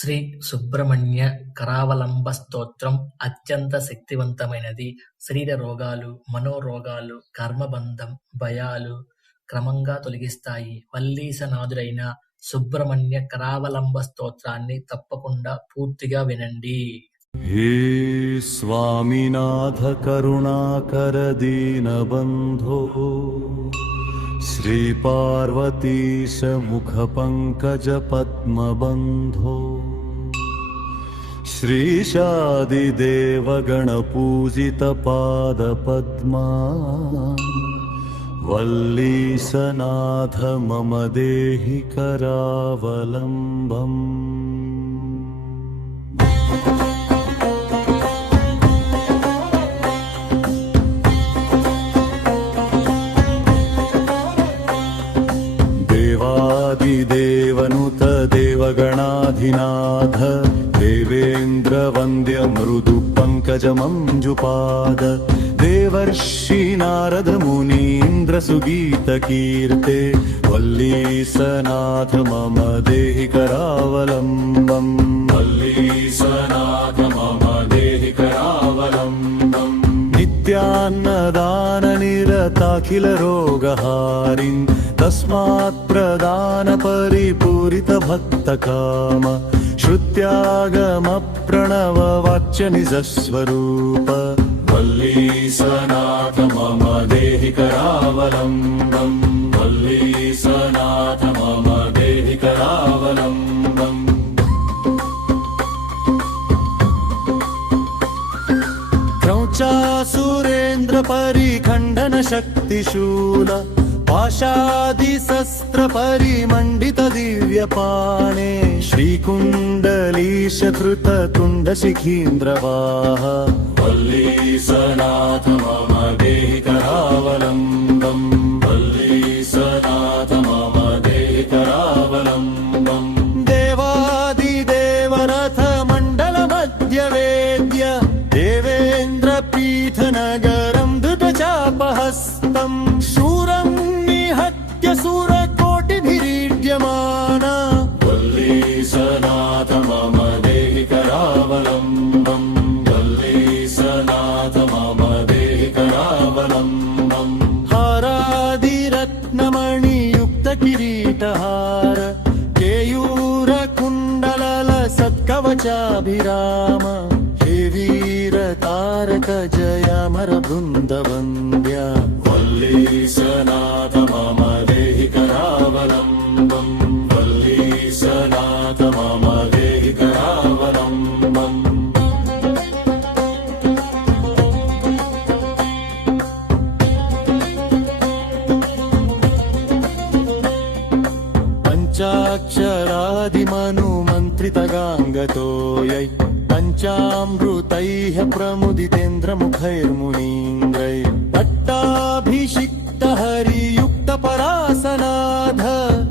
శ్రీ సుబ్రహ్మణ్య కరావలంబ స్తోత్రం అత్యంత శక్తివంతమైనది. శరీర రోగాలు, మనోరోగాలు, కర్మబంధం, భయాలు క్రమంగా తొలగిస్తాయి. వల్లీశనాథుడైన సుబ్రహ్మణ్య కరావలంబ స్తోత్రాన్ని తప్పకుండా పూర్తిగా వినండి. हे स्वामिनाथ करुणाकर दीनबन्धो श्रीपार्वतीश मुखपङ्कज पद्मबन्धो श्रीशादिदेव गणपूजित पादपद्मा वल्लीशनाथ मम देहि करावलम्बम्। देवादिदेवनुत देवगणाधिनाथ देवेन्द्र वन्द्य मृदु पंकज मंजुपाद देवर्षि नारद मुनीन्द्र सुगीत कीर्ते वल्लीशनाथ मम देहि करावलम्बम्। वल्लीशनाथ मम देहि करावलम्बम्। नित्यान्नदान निरताखिल रोगहारिन् तस्मात् प्रदान परिपूरित भक्त काम श्रुत्यागम प्रणव वाच्य निज स्वरूप वल्लीशनाथ मम देहि करावलम्बम्। वल्लीशनाथ मम देहि करावलम्बम्। क्रौचासुरेन्द्र परिखण्डन शक्तिशूल पाशादिशस्त्र परिमण्डित दिव्यपाणे श्रीकुण्डलीश धृत तुण्ड शिखीन्द्रवाह वल्लीशनाथ मम देहि करावलम्बम्। वल्लीशनाथ मम देहि करावलम्बम्। देवादिदेवरथ मण्डल मध्य वेद्य देवेन्द्र पीठ नगरं धृतचापहस्तम् शूरम् सुरकोटिभिरीड्यमान वल्लीशनाथ मम देहि करावलम्बम्। वल्लीशनाथ मम देहि करावलम्बम्। हारादिरत्नमणियुक्त किरीटहार केयूर कुण्डलल सत्कवचाभिराम हे वीर तारक जयामर बृन्दवन्द्य वल्लीशनाथ मम देहि करावलम्बम्। वल्लीशनाथ मम देहि करावलम्बम्। पञ्चाक्षरादिमनुमन्त्रितगाङ्गतो यै पञ्चामृतैः प्रमुदितेन्द्रमुखैर्मुनीन्द्रै पट्टाभिषिक्त हरियुक्त परासनाथ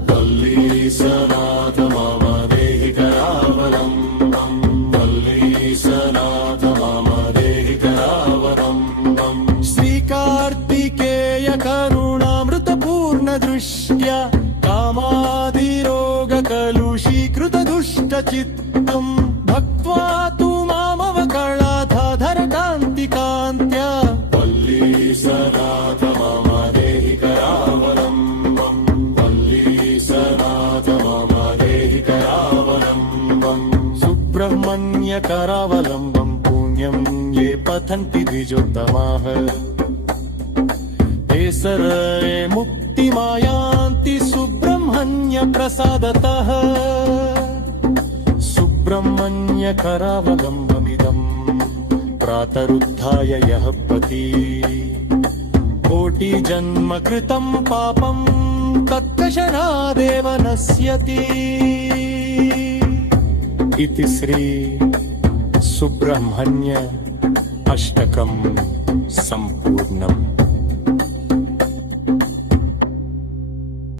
वल्लीशनाथ मम देहि करावलम्बम्। वल्लीशनाथ मम देहि करावलम्बम्। श्रीकार्तिकेय करुणामृत पूर्ण दृष्ट्या कामादिरोग कलुषीकृत दुष्ट चित्तम् भक्त्वा तु मामवकलाधाधर कान्ति कान्त्या वल्लीशनाथ मम देहि करावलम्बम्। वल्लीशनाथ मम देहि करावलम्बम्। सुब्रह्मण्य करावलम्बम् पुण्यम् ये पठन्ति द्विजोत्तमाः ते सर्वे मुक्तिमायान्ति सुब्रह्मण्य प्रसादतः। सुब्रह्मण्य करावलम्बमिदम् प्रातरुत्थाय यः पति कोटिजन्म कृतं पापं तत्क्षणादेव नश्यति इति श्री सुब्रह्मण्य अष्टकं सम्पूर्णम्।